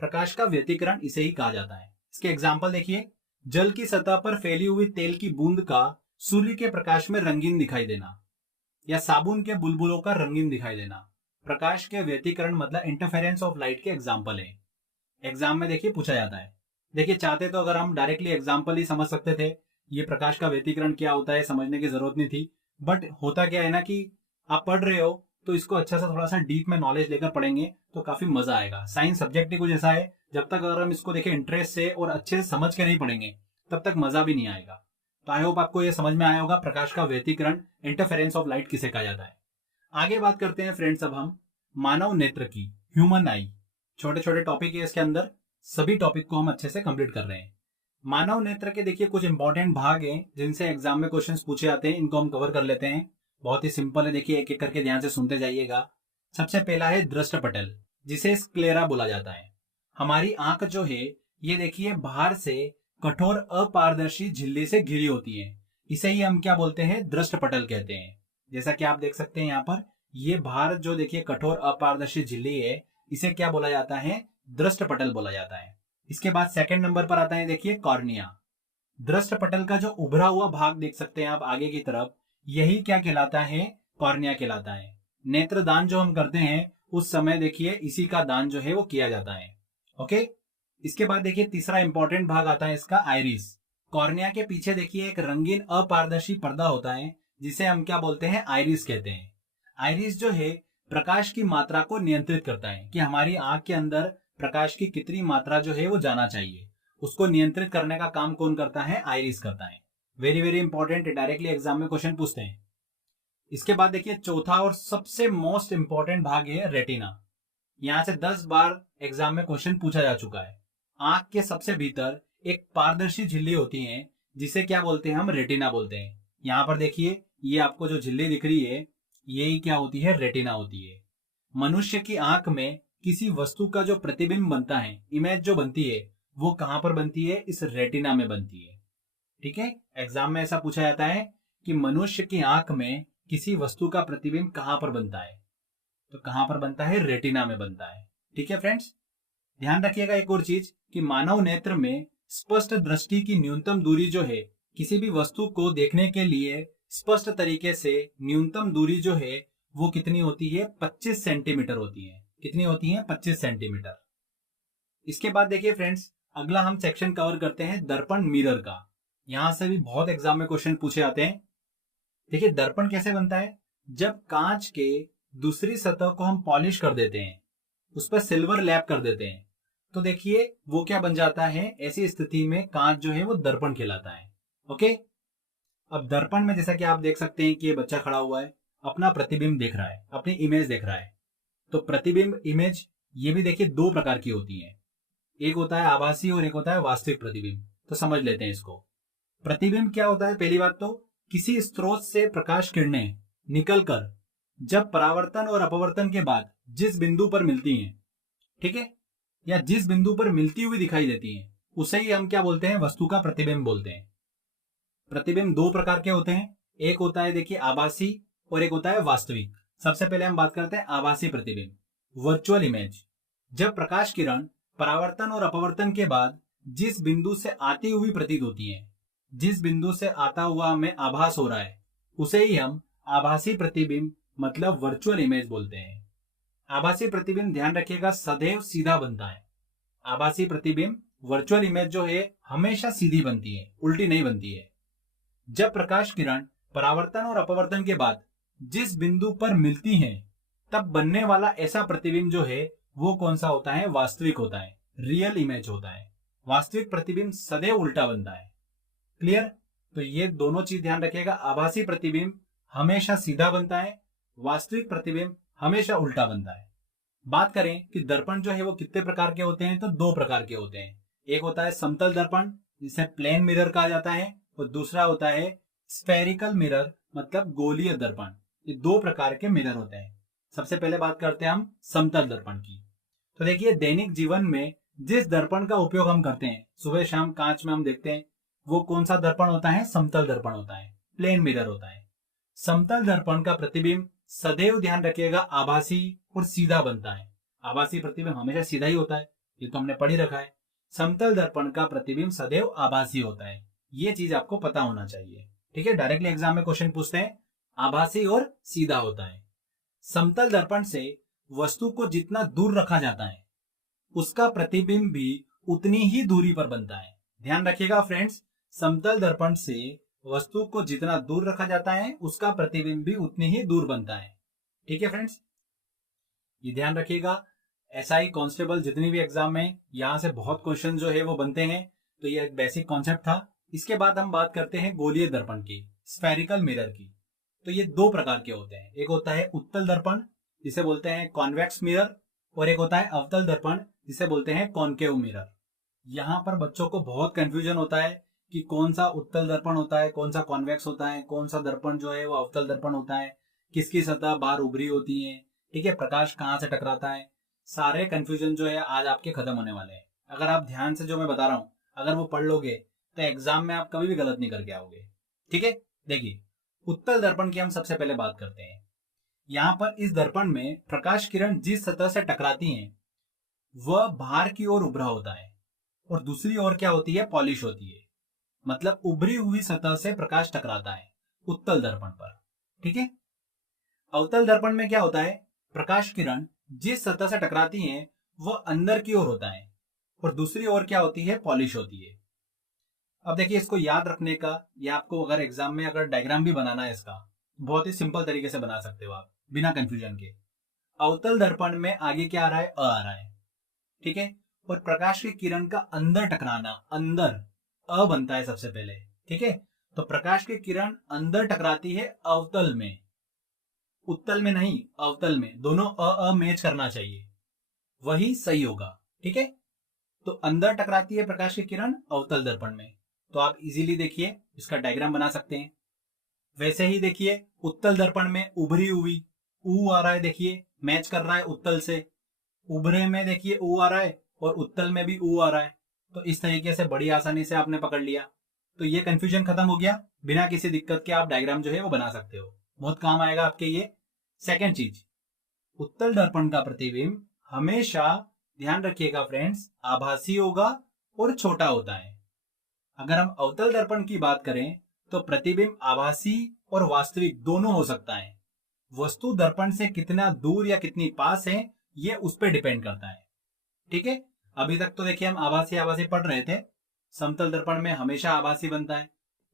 प्रकाश का व्यतिकरण इसे ही कहा जाता है। इसके एग्जाम्पल देखिए, जल की सतह पर फैली हुई तेल की बूंद का सूर्य के प्रकाश में रंगीन दिखाई देना, या साबुन के बुलबुलों का रंगीन दिखाई देना, प्रकाश के व्यतिकरण मतलब इंटरफेरेंस ऑफ लाइट के एग्जाम्पल है। एग्जाम में देखिए पूछा जाता है। देखिए चाहते तो अगर हम डायरेक्टली एग्जाम्पल ही समझ सकते थे, ये प्रकाश का व्यतिकरण क्या होता है समझने की जरूरत नहीं थी, बट होता क्या है ना कि आप पढ़ रहे हो तो इसको अच्छा सा थोड़ा सा डीप में नॉलेज लेकर पढ़ेंगे तो काफी मजा आएगा। साइंस सब्जेक्ट ही कुछ ऐसा है, जब तक अगर हम इसको देखें इंटरेस्ट से और अच्छे से समझ के नहीं पढ़ेंगे तब तक मजा भी नहीं आएगा। तो आई होप आपको ये समझ में आया होगा प्रकाश का व्यतिकरण, इंटरफेरेंस ऑफ लाइट किसे कहा जाता है। आगे बात करते हैं फ्रेंड्स अब हम मानव नेत्र की, ह्यूमन आई। छोटे छोटे टॉपिक है इसके अंदर, सभी टॉपिक को हम अच्छे से कंप्लीट कर रहे हैं। मानव नेत्र के देखिए कुछ इंपॉर्टेंट भाग हैं जिनसे एग्जाम में क्वेश्चंस पूछे जाते हैं, इनको हम कवर कर लेते हैं। बहुत ही सिंपल है, देखिए एक एक करके ध्यान से सुनते जाइएगा। सबसे पहला है दृष्टपटल, जिसे स्क्लेरा बोला जाता है। हमारी आंख जो है ये देखिए बाहर से कठोर अपारदर्शी झिल्ली से घिरी होती है, इसे ही हम क्या बोलते हैं, दृष्टपटल कहते हैं। जैसा कि आप देख सकते हैं यहाँ पर, ये बाहर जो देखिए कठोर अपारदर्शी झिल्ली है, इसे क्या बोला जाता है, दृष्टपटल बोला जाता है। इसके बाद सेकंड नंबर पर आता है देखिए कॉर्निया। दृष्टपटल का जो उभरा हुआ भाग देख सकते हैं आप आगे की तरफ, यही क्या कहलाता है, कॉर्निया कहलाता है। नेत्रदान जो हम करते हैं उस समय देखिए इसी का दान जो है वो किया जाता है, ओके। इसके बाद देखिए तीसरा इंपॉर्टेंट भाग आता है इसका, आइरिस। कॉर्निया के पीछे देखिए एक रंगीन अपारदर्शी पर्दा होता है जिसे हम क्या बोलते हैं, आइरिस कहते हैं। आइरिस जो है प्रकाश की मात्रा को नियंत्रित करता है कि हमारी आंख के अंदर प्रकाश की कितनी मात्रा जो है वो जाना चाहिए, उसको नियंत्रित करने का काम कौन करता है, आइरिस करता है। Very very important, directly exam में क्वेश्चन पूछते हैं। इसके बाद देखिए चौथा और सबसे मोस्ट इंपॉर्टेंट भाग है रेटिना। यहां से 10 बार एग्जाम में क्वेश्चन पूछा जा चुका है। आंख के सबसे भीतर एक पारदर्शी झिल्ली होती है जिसे क्या बोलते हैं, हम रेटिना बोलते हैं। यहाँ पर देखिए ये आपको जो झिल्ली दिख रही है यही क्या होती है, रेटिना होती है। मनुष्य की आंख में किसी वस्तु का जो प्रतिबिंब बनता है, इमेज जो बनती है, वो कहां पर बनती है, इस रेटिना में बनती है, ठीक है। एग्जाम में ऐसा पूछा जाता है कि मनुष्य की आंख में किसी वस्तु का प्रतिबिंब कहां पर बनता है, तो कहां पर बनता है, रेटिना में बनता है, ठीक है फ्रेंड्स। ध्यान रखिएगा एक और चीज कि मानव नेत्र में स्पष्ट दृष्टि की न्यूनतम दूरी जो है, किसी भी वस्तु को देखने के लिए स्पष्ट तरीके से न्यूनतम दूरी जो है वो कितनी होती है, 25 सेंटीमीटर होती है। कितनी होती है, 25 सेंटीमीटर। इसके बाद देखिए फ्रेंड्स, अगला हम सेक्शन कवर करते हैं दर्पण, मिरर का। यहां से भी बहुत एग्जाम में क्वेश्चन पूछे जाते हैं। देखिए दर्पण कैसे बनता है, जब कांच के दूसरी सतह को हम पॉलिश कर देते हैं, उस पर सिल्वर लैप कर देते हैं, तो देखिए वो क्या बन जाता है, ऐसी स्थिति में कांच जो है वो दर्पण कहलाता है, ओके। अब दर्पण में जैसा कि आप देख सकते हैं कि ये बच्चा खड़ा हुआ है अपना प्रतिबिंब देख रहा है, अपनी इमेज देख रहा है। तो प्रतिबिंब इमेज ये भी देखिए दो प्रकार की होती है, एक होता है आभासी और एक होता है वास्तविक प्रतिबिंब। तो समझ लेते हैं इसको। प्रतिबिंब क्या होता है? पहली बात तो किसी स्रोत से प्रकाश किरणें निकलकर जब परावर्तन और अपवर्तन के बाद जिस बिंदु पर मिलती हैं, ठीक है, या जिस बिंदु पर मिलती हुई दिखाई देती हैं, उसे ही हम क्या बोलते हैं? वस्तु का प्रतिबिंब बोलते हैं। प्रतिबिंब दो प्रकार के होते हैं, एक होता है देखिए आभासी और एक होता है वास्तविक। सबसे पहले हम बात करते हैं आभासी प्रतिबिंब, वर्चुअल इमेज। जब प्रकाश किरण परावर्तन और अपवर्तन के बाद जिस बिंदु से आती हुई प्रतीत होती है, जिस बिंदु से आता हुआ हमें आभास हो रहा है, उसे ही हम आभासी प्रतिबिंब मतलब वर्चुअल इमेज बोलते हैं। आभासी प्रतिबिंब ध्यान रखिएगा सदैव सीधा बनता है। आभासी प्रतिबिंब वर्चुअल इमेज जो है हमेशा सीधी बनती है, उल्टी नहीं बनती है। जब प्रकाश किरण परावर्तन और अपवर्तन के बाद जिस बिंदु पर मिलती हैं, तब बनने वाला ऐसा प्रतिबिंब जो है वो कौन सा होता है? वास्तविक होता है, रियल इमेज होता है। वास्तविक प्रतिबिंब सदैव उल्टा बनता है। क्लियर? तो ये दोनों चीज ध्यान रखिएगा, आभासी प्रतिबिंब हमेशा सीधा बनता है, वास्तविक प्रतिबिंब हमेशा उल्टा बनता है। बात करें कि दर्पण जो है वो कितने प्रकार के होते हैं, तो दो प्रकार के होते हैं। एक होता है समतल दर्पण जिसे प्लेन मिरर कहा जाता है, और दूसरा होता है स्फेरिकल मिरर मतलब गोलीय दर्पण। ये दो प्रकार के मिरर होते हैं। सबसे पहले बात करते हैं हम समतल दर्पण की। तो देखिए दैनिक जीवन में जिस दर्पण का उपयोग हम करते हैं, सुबह शाम कांच में हम देखते हैं, वो कौन सा दर्पण होता है? समतल दर्पण होता है, प्लेन मिरर होता है। समतल दर्पण का प्रतिबिंब सदैव ध्यान रखिएगा आभासी और सीधा बनता है। आभासी प्रतिबिंब हमेशा सीधा ही होता है, ये तो हमने पढ़ ही रखा है। समतल दर्पण का प्रतिबिंब सदैव आभासी होता है, ये चीज आपको पता होना चाहिए। ठीक है, डायरेक्टली एग्जाम में क्वेश्चन पूछते हैं, आभासी और सीधा होता है। समतल दर्पण से वस्तु को जितना दूर रखा जाता है, उसका प्रतिबिंब भी उतनी ही दूरी पर बनता है। ध्यान रखिएगा फ्रेंड्स, समतल दर्पण से वस्तु को जितना दूर रखा जाता है, उसका प्रतिबिंब भी उतनी ही दूर बनता है। ठीक है फ्रेंड्स, ये ध्यान रखिएगा। एसआई कांस्टेबल जितनी भी एग्जाम में यहां से बहुत क्वेश्चन जो है वो बनते हैं, तो ये एक बेसिक कॉन्सेप्ट था। इसके बाद हम बात करते हैं गोलीय दर्पण की, स्फेरिकल मिरर की। तो ये दो प्रकार के होते हैं, एक होता है उत्तल दर्पण जिसे बोलते हैं कॉन्वेक्स मिरर, और एक होता है अवतल दर्पण जिसे बोलते हैं कॉनकेव मिरर। यहाँ पर बच्चों को बहुत कंफ्यूजन होता है कि कौन सा उत्तल दर्पण होता है, कौन सा कॉन्वेक्स होता है, कौन सा दर्पण जो है वो अवतल दर्पण होता है, किसकी सतह बाहर उभरी होती है, ठीक है, प्रकाश कहाँ से टकराता है। सारे कंफ्यूजन जो है आज आपके खत्म होने वाले हैं। अगर आप ध्यान से जो मैं बता रहा हूँ अगर वो पढ़ लोगे तो एग्जाम में आप कभी भी गलत नहीं करके आओगे। ठीक है, देखिए उत्तल दर्पण की हम सबसे पहले बात करते हैं। यहाँ पर इस दर्पण में प्रकाश किरण जिस सतह से टकराती हैं वह बाहर की ओर उभरा होता है, और दूसरी ओर क्या होती है? पॉलिश होती है। मतलब उभरी हुई सतह से प्रकाश टकराता है उत्तल दर्पण पर। ठीक है, अवतल दर्पण में क्या होता है? प्रकाश किरण जिस सतह से टकराती हैं वह अंदर की ओर होता है, और दूसरी ओर क्या होती है? पॉलिश होती है। अब देखिए इसको याद रखने का, या आपको अगर एग्जाम में अगर डायग्राम भी बनाना है इसका, बहुत ही सिंपल तरीके से बना सकते हो आप बिना कंफ्यूजन के। अवतल दर्पण में आगे क्या आ रहा है? अ आ रहा है, ठीक है, और प्रकाश की किरण का अंदर टकराना, अंदर अ बनता है सबसे पहले। ठीक है, तो प्रकाश की किरण अंदर टकराती है अवतल में, उत्तल में नहीं, अवतल में। दोनों अ मैच करना चाहिए, वही सही होगा। ठीक है, तो अंदर टकराती है प्रकाश की किरण अवतल दर्पण में। तो आप इजीली देखिए इसका डायग्राम बना सकते हैं। वैसे ही देखिए उत्तल दर्पण में उभरी हुई ऊ आ रहा है, देखिए मैच कर रहा है उत्तल से। उभरे में देखिए ऊ आ रहा है और उत्तल में भी ऊ आ रहा है। तो इस तरीके से बड़ी आसानी से आपने पकड़ लिया, तो ये कंफ्यूजन खत्म हो गया। बिना किसी दिक्कत के आप डायग्राम जो है वो बना सकते हो, बहुत काम आएगा आपके ये। सेकेंड चीज, उत्तल दर्पण का प्रतिबिंब हमेशा ध्यान रखिएगा फ्रेंड्स आभासी होगा और छोटा होता है। अगर हम अवतल दर्पण की बात करें तो प्रतिबिंब आभासी और वास्तविक दोनों हो सकता है। वस्तु दर्पण से कितना दूर या कितनी पास है ये उस पर डिपेंड करता है। ठीक है, अभी तक तो देखिए हम आभासी आभासी पढ़ रहे थे। समतल दर्पण में हमेशा आभासी बनता है,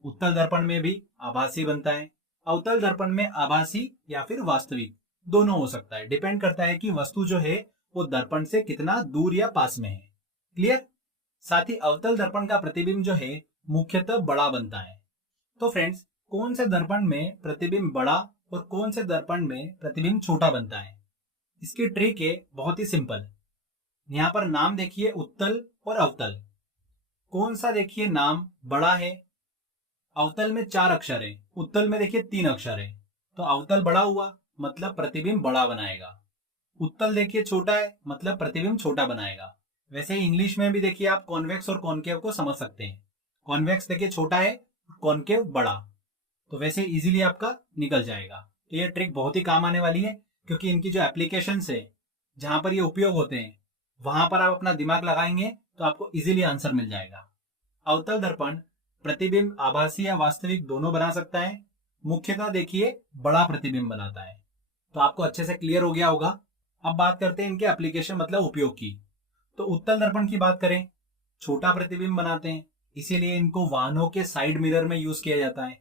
उत्तल दर्पण में भी आभासी बनता है, अवतल दर्पण में आभासी या फिर वास्तविक दोनों हो सकता है। डिपेंड करता है कि वस्तु जो है वो दर्पण से कितना दूर या पास में है। क्लियर? साथ ही अवतल दर्पण का प्रतिबिंब जो है मुख्यतः बड़ा बनता है। तो फ्रेंड्स, कौन से दर्पण में प्रतिबिंब बड़ा और कौन से दर्पण में प्रतिबिंब छोटा बनता है। इसकी ट्रिक है बहुत ही सिंपल। यहाँ पर नाम देखिए उत्तल और अवतल। कौन सा देखिए नाम बड़ा है। अवतल में 4 अक्षर है, उत्तल में देखिए 3 अक्षर है, तो अवतल बड़ा हुआ मतलब प्रतिबिंब बड़ा बनाएगा। उत्तल देखिए छोटा है मतलब प्रतिबिंब छोटा बनाएगा। वैसे ही इंग्लिश में भी देखिए आप कॉन्वेक्स और कॉनकेव को समझ सकते हैं। कॉन्वेक्स देखिए छोटा है, कॉनकेव बड़ा, तो वैसे इजीली आपका निकल जाएगा। तो ये ट्रिक बहुत ही काम आने वाली है, क्योंकि इनकी जो एप्लीकेशन है जहां पर ये उपयोग होते हैं वहां पर आप अपना दिमाग लगाएंगे तो आपको इजीली आंसर मिल जाएगा। अवतल दर्पण प्रतिबिंब आभासी या वास्तविक दोनों बना सकता है। मुख्यतः देखिए बड़ा प्रतिबिंब बनाता है। तो आपको अच्छे से क्लियर हो गया होगा। अब बात करते हैं इनके एप्लीकेशन मतलब उपयोग की। तो उत्तल दर्पण की बात करें, छोटा प्रतिबिंब बनाते हैं, इसीलिए इनको वाहनों के साइड मिरर में यूज किया जाता है।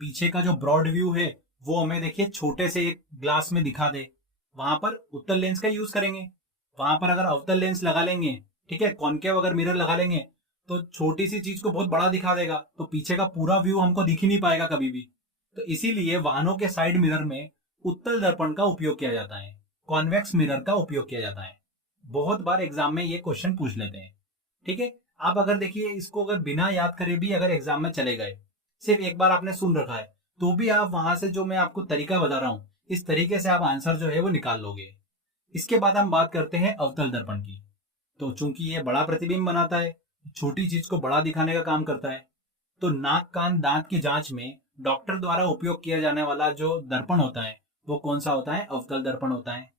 पीछे का जो ब्रॉड व्यू है वो हमें देखिए छोटे से एक ग्लास में दिखा दे, वहां पर उत्तल लेंस का यूज करेंगे। वहां पर अगर अवतल लेंस लगा लेंगे, ठीक है, कॉनकेव अगर मिरर लगा लेंगे तो छोटी सी चीज को बहुत बड़ा दिखा देगा, तो पीछे का पूरा व्यू हमको दिख ही नहीं पाएगा कभी भी। तो इसीलिए वाहनों के साइड मिरर में उत्तल दर्पण का उपयोग किया जाता है, कॉन्वेक्स मिरर का उपयोग किया जाता है। बहुत बार एग्जाम में ये क्वेश्चन पूछ लेते हैं। ठीक है, आप अगर देखिए इसको अगर बिना याद करे भी अगर एग्जाम में चले गए, सिर्फ एक बार आपने सुन रखा है, तो भी आप वहां से जो मैं आपको तरीका बता रहा हूं इस तरीके से आप आंसर जो है वो निकाल लोगे। इसके बाद हम बात करते हैं अवतल दर्पण की। तो चूंकि ये बड़ा प्रतिबिंब बनाता है, छोटी चीज को बड़ा दिखाने का काम करता है, तो नाक कान दांत की जांच में डॉक्टर द्वारा उपयोग किया जाने वाला जो दर्पण होता है वो कौन सा होता है? अवतल दर्पण होता है।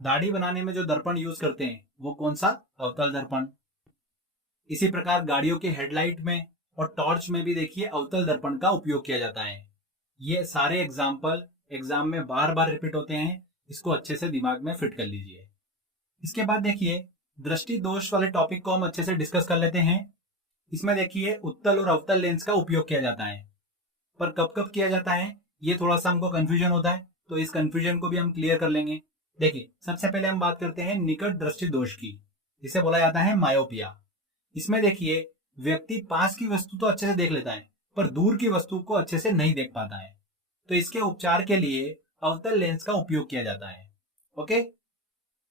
दाढ़ी बनाने में जो दर्पण यूज करते हैं वो कौन सा? अवतल दर्पण। इसी प्रकार गाड़ियों के हेडलाइट में और टॉर्च में भी देखिए अवतल दर्पण का उपयोग किया जाता है। ये सारे एग्जाम्पल एग्जाम में बार बार रिपीट होते हैं, इसको अच्छे से दिमाग में फिट कर लीजिए। इसके बाद देखिए दृष्टि दोष वाले टॉपिक को हम अच्छे से डिस्कस कर लेते हैं। इसमें देखिए उत्तल और अवतल लेंस का उपयोग किया जाता है, पर कब कब किया जाता है ये थोड़ा सा हमको कंफ्यूजन होता है, तो इस कंफ्यूजन को भी हम क्लियर कर लेंगे। देखिए सबसे पहले हम बात करते हैं निकट दृष्टि दोष की, जिसे बोला जाता है मायोपिया। इसमें देखिए व्यक्ति पास की वस्तु तो अच्छे से देख लेता है पर दूर की वस्तु को अच्छे से नहीं देख पाता है, तो इसके उपचार के लिए अवतल लेंस का उपयोग किया जाता है। ओके,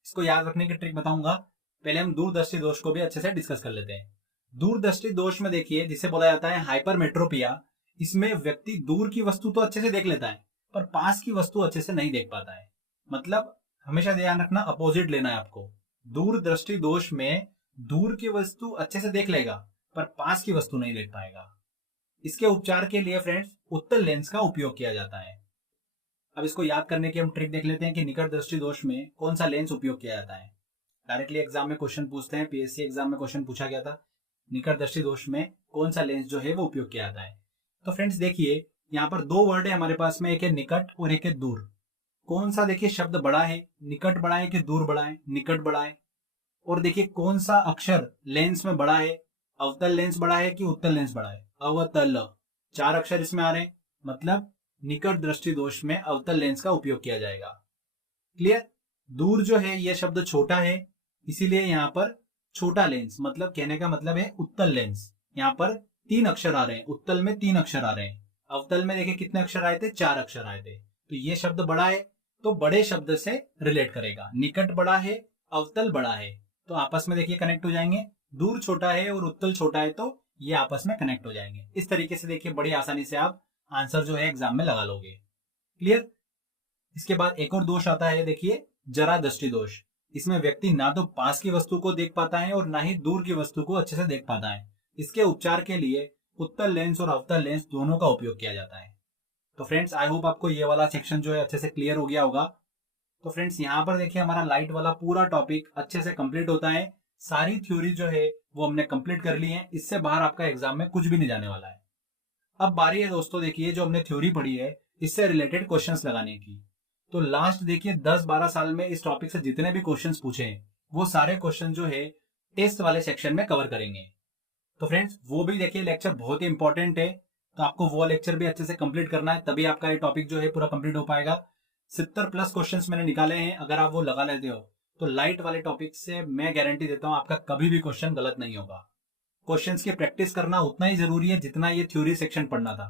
इसको याद रखने की ट्रिक बताऊंगा। पहले हम दूरदृष्टि दोष को भी अच्छे से डिस्कस कर लेते हैं। दूरदृष्टि दोष में देखिए जिसे बोला जाता है हाइपरमेट्रोपिया, इसमें व्यक्ति दूर की वस्तु तो अच्छे से देख लेता है पर पास की वस्तु अच्छे से नहीं देख पाता है। मतलब हमेशा ध्यान रखना, अपोजिट लेना है आपको। दूरदृष्टि दोष में दूर की वस्तु अच्छे से देख लेगा पर पास की वस्तु नहीं देख पाएगा। इसके उपचार के लिए फ्रेंड्स उत्तल लेंस का उपयोग किया जाता है। अब इसको याद करने की हम ट्रिक देख लेते हैं कि निकट दृष्टि दोष में कौन सा लेंस उपयोग किया जाता है। डायरेक्टली एग्जाम में क्वेश्चन पूछते हैं, पीएससी एग्जाम में क्वेश्चन पूछा गया था, निकट दृष्टि दोष में कौन सा लेंस जो है वो उपयोग किया जाता है। तो फ्रेंड्स देखिए यहाँ पर दो वर्ड है हमारे पास में, एक है निकट और एक है दूर। कौन सा देखिए शब्द बड़ा है? निकट बड़ा है कि दूर बड़ा है? निकट बड़ा है। और देखिए कौन सा अक्षर लेंस में बड़ा है? अवतल लेंस बड़ा है कि उत्तल लेंस बड़ा है? अवतल। 4 अक्षर इसमें आ रहे हैं, मतलब निकट दृष्टि दोष में अवतल लेंस का उपयोग किया जाएगा। क्लियर? दूर जो है ये शब्द छोटा है, इसीलिए यहाँ पर छोटा लेंस, मतलब कहने का मतलब है उत्तल लेंस। यहाँ पर 3 अक्षर आ रहे हैं, उत्तल में 3 अक्षर आ रहे हैं। अवतल में देखिए कितने अक्षर आए थे? 4 अक्षर आए थे। तो ये शब्द बड़ा है तो बड़े शब्द से रिलेट करेगा। निकट बड़ा है, अवतल बड़ा है, तो आपस में देखिए कनेक्ट हो जाएंगे। दूर छोटा है और उत्तल छोटा है तो ये आपस में कनेक्ट हो जाएंगे। इस तरीके से देखिए बड़ी आसानी से आप आंसर जो है एग्जाम में लगा लोगे। क्लियर? इसके बाद एक और दोष आता है, देखिए जरा दृष्टि दोष। इसमें व्यक्ति ना तो पास की वस्तु को देख पाता है और ना ही दूर की वस्तु को अच्छे से देख पाता है। इसके उपचार के लिए उत्तल लेंस और अवतल लेंस दोनों का उपयोग किया जाता है। तो फ्रेंड्स आई होप आपको ये वाला सेक्शन जो है अच्छे से क्लियर हो गया होगा। तो फ्रेंड्स यहाँ पर देखिए हमारा लाइट वाला पूरा टॉपिक अच्छे से कंप्लीट होता है। सारी थ्योरी जो है वो हमने कंप्लीट कर ली है। इससे बाहर आपका एग्जाम में कुछ भी नहीं जाने वाला है। अब बारी है दोस्तों, देखिए जो हमने थ्योरी पढ़ी है इससे रिलेटेड क्वेश्चंस लगाने की। तो लास्ट देखिए 10-12 साल में इस टॉपिक से जितने भी क्वेश्चंस पूछे हैं वो सारे क्वेश्चन जो है टेस्ट वाले सेक्शन में कवर करेंगे। तो फ्रेंड्स वो भी देखिए लेक्चर बहुत ही इंपॉर्टेंट है, तो आपको वो लेक्चर भी अच्छे से कंप्लीट करना है, तभी आपका ये टॉपिक जो है पूरा कंप्लीट हो पाएगा। 70+ क्वेश्चंस मैंने निकाले हैं, अगर आप वो लगा लेते हो तो लाइट वाले टॉपिक से मैं गारंटी देता हूं आपका कभी भी क्वेश्चन गलत नहीं होगा। क्वेश्चंस की प्रैक्टिस करना उतना ही जरूरी है जितना ये थ्योरी सेक्शन पढ़ना था।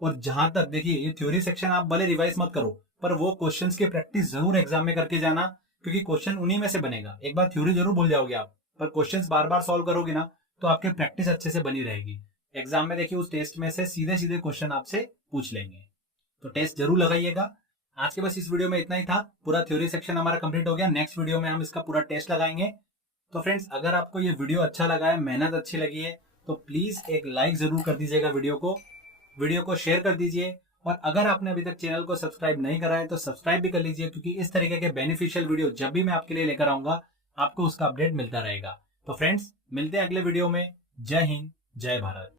और जहां तक देखिए ये थ्योरी सेक्शन आप भले रिवाइज मत करो, पर वो क्वेश्चंस की प्रैक्टिस जरूर एग्जाम में करके जाना, क्योंकि क्वेश्चन उन्हीं में से बनेगा। एक बार थ्योरी जरूर भूल जाओगे आप, पर क्वेश्चंस बार बार सॉल्व करोगे ना तो आपकी प्रैक्टिस अच्छे से बनी रहेगी। एग्जाम में देखिए उस टेस्ट में से सीधे सीधे क्वेश्चन आपसे पूछ लेंगे, तो टेस्ट जरूर लगाइएगा। आज के बस इस वीडियो में इतना ही था। पूरा थ्योरी सेक्शन हमारा कंप्लीट हो गया। नेक्स्ट वीडियो में हम इसका पूरा टेस्ट लगाएंगे। तो फ्रेंड्स, अगर आपको ये वीडियो अच्छा लगा है, मेहनत अच्छी लगी है, तो प्लीज एक लाइक जरूर कर दीजिएगा वीडियो को शेयर कर दीजिए। और अगर आपने अभी तक चैनल को सब्सक्राइब नहीं करा है तो सब्सक्राइब भी कर लीजिए, क्योंकि इस तरीके के बेनिफिशियल वीडियो जब भी मैं आपके लिए लेकर आऊंगा आपको उसका अपडेट मिलता रहेगा। तो फ्रेंड्स, मिलते हैं अगले वीडियो में। जय हिंद, जय भारत।